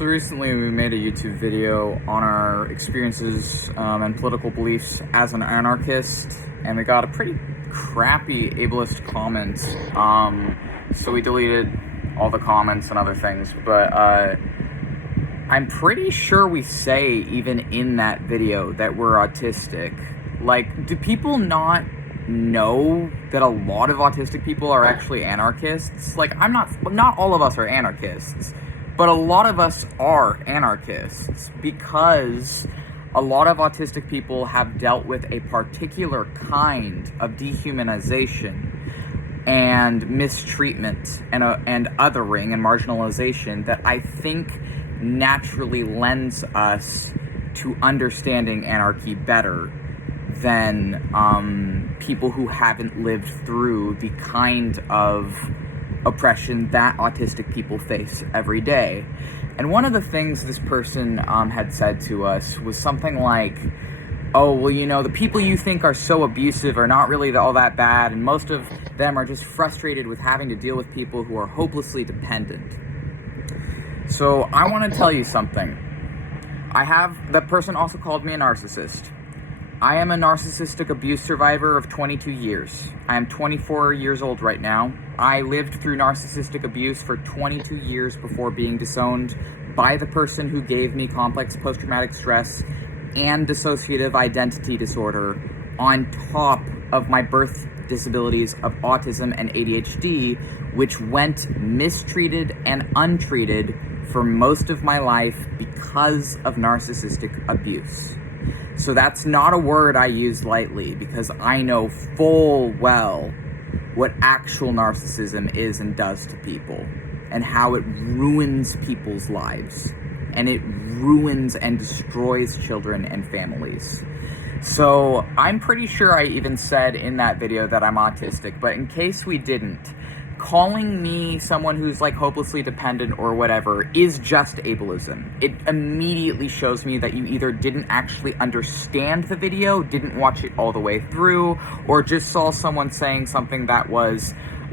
So recently we made a YouTube video on our experiences and political beliefs as an anarchist, and we got a pretty crappy ableist comment. So we deleted all the comments and other things, but I'm pretty sure we say, even in that video, that we're autistic. Like, do people not know that a lot of autistic people are actually anarchists? Like, not all of us are anarchists, but a lot of us are anarchists because a lot of autistic people have dealt with a particular kind of dehumanization and mistreatment and othering and marginalization that I think naturally lends us to understanding anarchy better than people who haven't lived through the kind of oppression that autistic people face every day. And one of the things this person had said to us was something like, oh, well, you know, the people you think are so abusive are not really all that bad, and most of them are just frustrated with having to deal with people who are hopelessly dependent. So I want to tell you something. That person also called me a narcissist. I am a narcissistic abuse survivor of 22 years. I am 24 years old right now. I lived through narcissistic abuse for 22 years before being disowned by the person who gave me complex post-traumatic stress and dissociative identity disorder, on top of my birth disabilities of autism and ADHD, which went mistreated and untreated for most of my life because of narcissistic abuse. So that's not a word I use lightly, because I know full well what actual narcissism is and does to people, and how it ruins people's lives, and it ruins and destroys children and families. So I'm pretty sure I even said in that video that I'm autistic, but in case we didn't, calling me someone who's like hopelessly dependent or whatever is just ableism. It immediately shows me that you either didn't actually understand the video, didn't watch it all the way through, or just saw someone saying something that was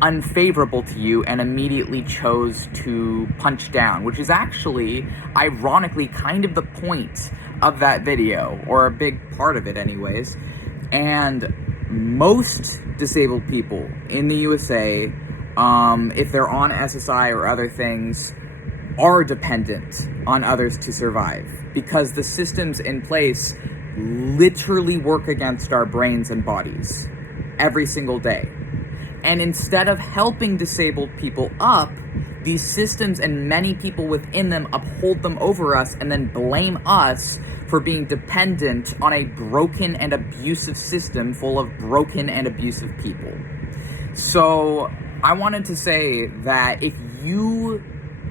unfavorable to you and immediately chose to punch down, which is actually, ironically, kind of the point of that video, or a big part of it anyways. And most disabled people in the USA, if they're on SSI or other things, are dependent on others to survive, because the systems in place literally work against our brains and bodies every single day. And instead of helping disabled people up, these systems and many people within them uphold them over us and then blame us for being dependent on a broken and abusive system full of broken and abusive people. So I wanted to say that if you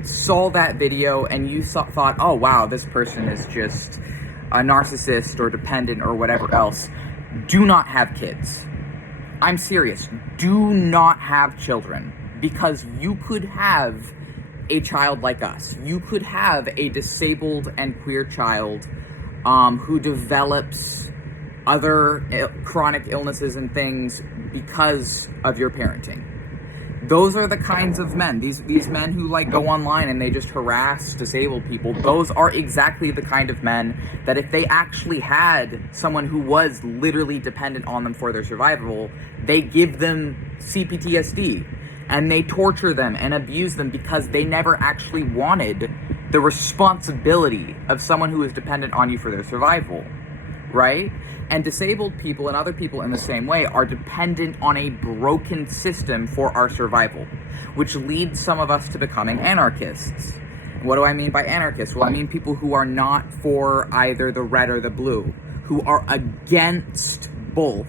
saw that video and you thought, oh wow, this person is just a narcissist or dependent or whatever else, do not have kids. I'm serious. Do not have children, because you could have a child like us. You could have a disabled and queer child who develops other chronic illnesses and things because of your parenting. Those are the kinds of men, these men who like go online and they just harass disabled people. Those are exactly the kind of men that if they actually had someone who was literally dependent on them for their survival, they give them CPTSD and they torture them and abuse them because they never actually wanted the responsibility of someone who is dependent on you for their survival, right? And disabled people and other people in the same way are dependent on a broken system for our survival, which leads some of us to becoming anarchists. What do I mean by anarchists? Well, I mean people who are not for either the red or the blue, who are against both.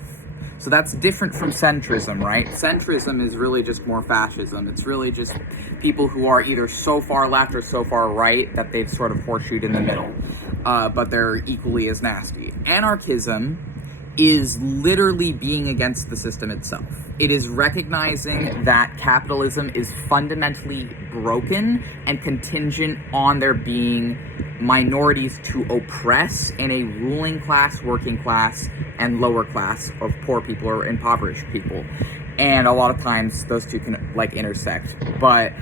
So that's different from centrism, right? Centrism is really just more fascism. It's really just people who are either so far left or so far right that they've sort of horseshoed in the middle. But they're equally as nasty. Anarchism is literally being against the system itself. It is recognizing that capitalism is fundamentally broken and contingent on there being minorities to oppress in a ruling class, working class, and lower class of poor people or impoverished people. And a lot of times those two can like intersect. But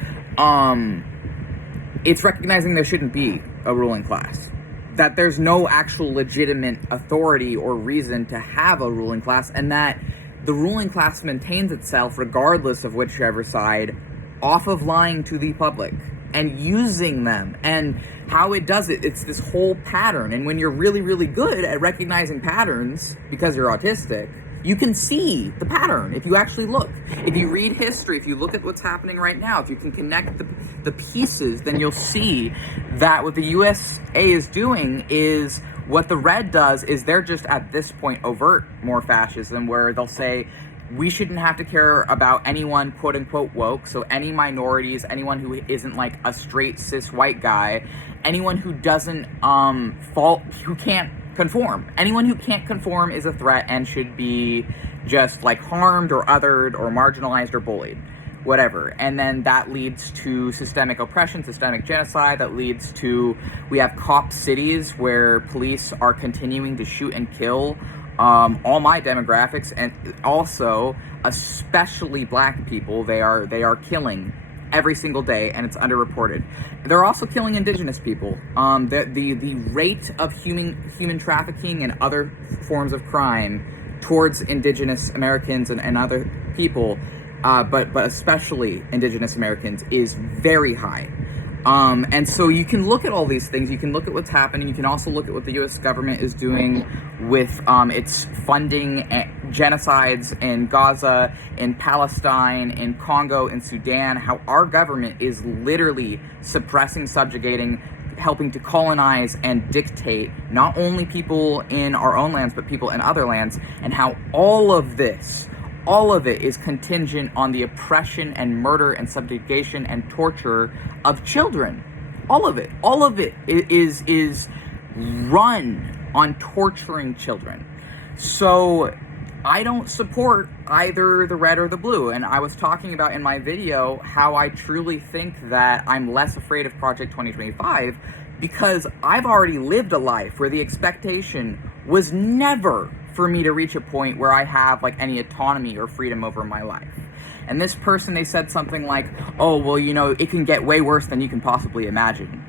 it's recognizing there shouldn't be a ruling class. That there's no actual legitimate authority or reason to have a ruling class, and that the ruling class maintains itself, regardless of whichever side, off of lying to the public and using them. And how it does it, it's this whole pattern. And when you're really, really good at recognizing patterns because you're autistic, you can see the pattern if you actually look. If you read history, if you look at what's happening right now, if you can connect the pieces, then you'll see that what the USA is doing is what the red does is they're just at this point overt more fascism, where they'll say, we shouldn't have to care about anyone quote unquote woke, so any minorities, anyone who isn't like a straight cis white guy, anyone who doesn't who can't conform. Anyone who can't conform is a threat and should be just like harmed or othered or marginalized or bullied, whatever. And then that leads to systemic oppression, systemic genocide. That leads to, we have cop cities where police are continuing to shoot and kill all my demographics, and also especially black people. They are killing every single day, and it's underreported. They're also killing indigenous people. The rate of human trafficking and other forms of crime towards indigenous Americans and other people, but especially indigenous Americans, is very high. And so you can look at all these things. You can look at what's happening. You can also look at what the U.S. government is doing with its funding genocides in Gaza, in Palestine, in Congo, in Sudan, how our government is literally suppressing, subjugating, helping to colonize and dictate not only people in our own lands, but people in other lands, and how all of it is contingent on the oppression and murder and subjugation and torture of children. All of it is run on torturing children. So I don't support either the red or the blue. And I was talking about in my video how I truly think that I'm less afraid of Project 2025 because I've already lived a life where the expectation was never for me to reach a point where I have like any autonomy or freedom over my life. And this person, they said something like, oh, well, you know, it can get way worse than you can possibly imagine.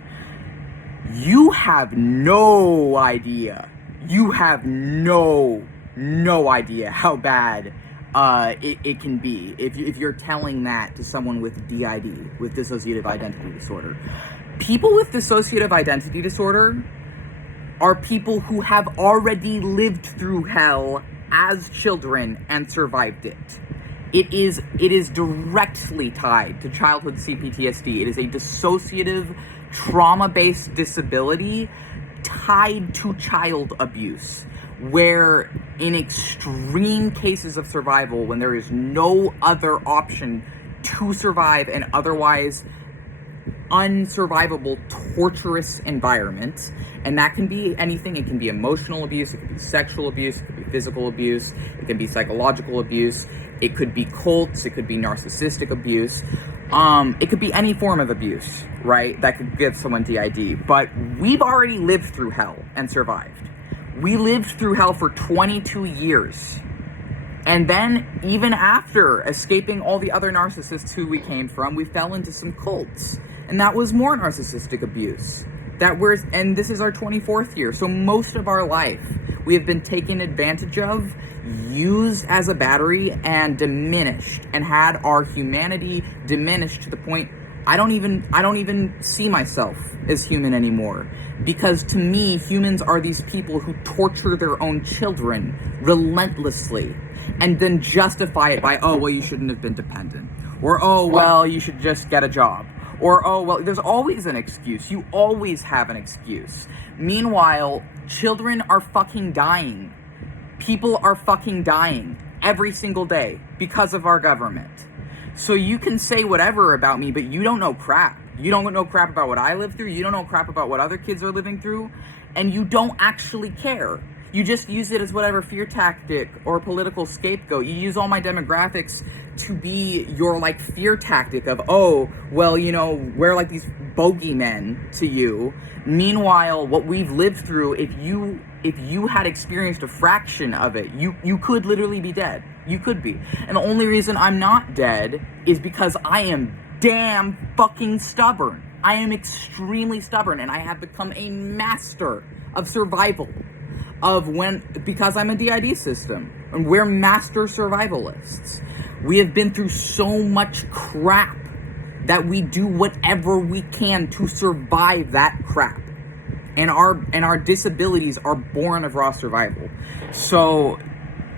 You have no idea. You have no idea how bad it can be if you're telling that to someone with DID, with dissociative identity disorder. People with dissociative identity disorder are people who have already lived through hell as children and survived it. It is directly tied to childhood CPTSD. It is a dissociative, trauma-based disability tied to child abuse, where in extreme cases of survival, when there is no other option to survive an otherwise unsurvivable, torturous environment, and that can be anything. It can be emotional abuse, it can be sexual abuse, it could be physical abuse, it can be psychological abuse, it could be cults, it could be narcissistic abuse, it could be any form of abuse, right, that could give someone DID. But we've already lived through hell and survived. We lived through hell for 22 years. And then, even after escaping all the other narcissists who we came from, we fell into some cults. And that was more narcissistic abuse. And this is our 24th year. So most of our life, we have been taken advantage of, used as a battery, and diminished, and had our humanity diminished to the point I don't even see myself as human anymore. Because to me, humans are these people who torture their own children relentlessly and then justify it by, oh, well, you shouldn't have been dependent. Or, oh, well, you should just get a job. Or, oh, well, there's always an excuse. You always have an excuse. Meanwhile, children are fucking dying. People are fucking dying every single day because of our government. So you can say whatever about me, but you don't know crap. You don't know crap about what I live through. You don't know crap about what other kids are living through. And you don't actually care. You just use it as whatever fear tactic or political scapegoat. You use all my demographics to be your, like, fear tactic of, oh, well, you know, we're like these bogeymen to you. Meanwhile, what we've lived through, if you had experienced a fraction of it, you could literally be dead. You could be. And the only reason I'm not dead is because I am damn fucking stubborn. I am extremely stubborn, and I have become a master of survival. Because I'm a DID system, and we're master survivalists. We have been through so much crap that we do whatever we can to survive that crap. And our disabilities are born of raw survival. So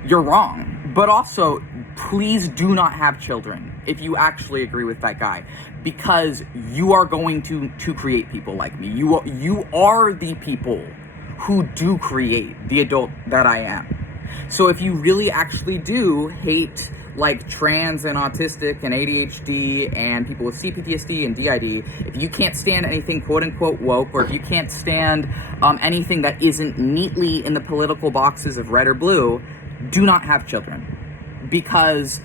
you're wrong. But also, please do not have children if you actually agree with that guy, because you are going to create people like me. You are the people who do create the adult that I am. So if you really actually do hate like trans and autistic and ADHD and people with CPTSD and DID, if you can't stand anything quote unquote woke, or if you can't stand anything that isn't neatly in the political boxes of red or blue, do not have children. Because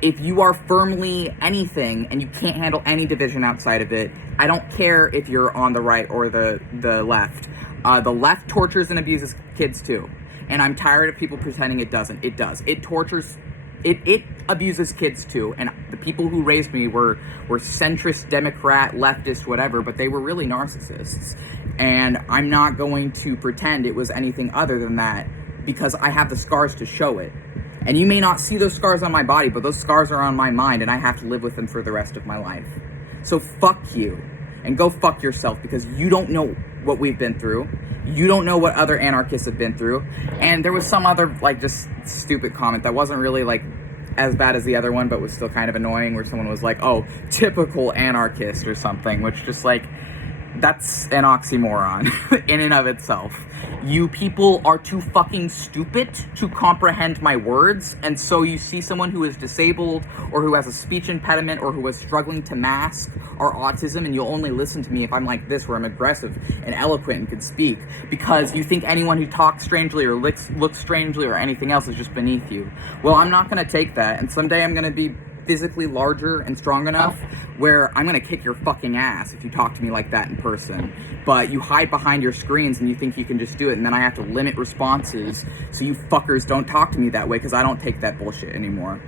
if you are firmly anything and you can't handle any division outside of it, I don't care if you're on the right or the left. The left tortures and abuses kids too. And I'm tired of people pretending it doesn't. It does. It tortures, it abuses kids too. And the people who raised me were centrist, Democrat, leftist, whatever, but they were really narcissists. And I'm not going to pretend it was anything other than that, because I have the scars to show it. And you may not see those scars on my body, but those scars are on my mind, and I have to live with them for the rest of my life. So fuck you. And go fuck yourself, because you don't know what we've been through. You don't know what other anarchists have been through. And there was some other, like, just stupid comment that wasn't really, like, as bad as the other one, but was still kind of annoying, where someone was like, oh, typical anarchist or something, which just, like, that's an oxymoron in and of itself. You people are too fucking stupid to comprehend my words, and so you see someone who is disabled or who has a speech impediment or who is struggling to mask our autism, and you'll only listen to me if I'm like this, where I'm aggressive and eloquent and can speak, because you think anyone who talks strangely or looks strangely or anything else is just beneath you. Well, I'm not going to take that, and someday I'm going to be physically larger and strong enough where I'm gonna kick your fucking ass if you talk to me like that in person. But you hide behind your screens and you think you can just do it, and then I have to limit responses so you fuckers don't talk to me that way, because I don't take that bullshit anymore.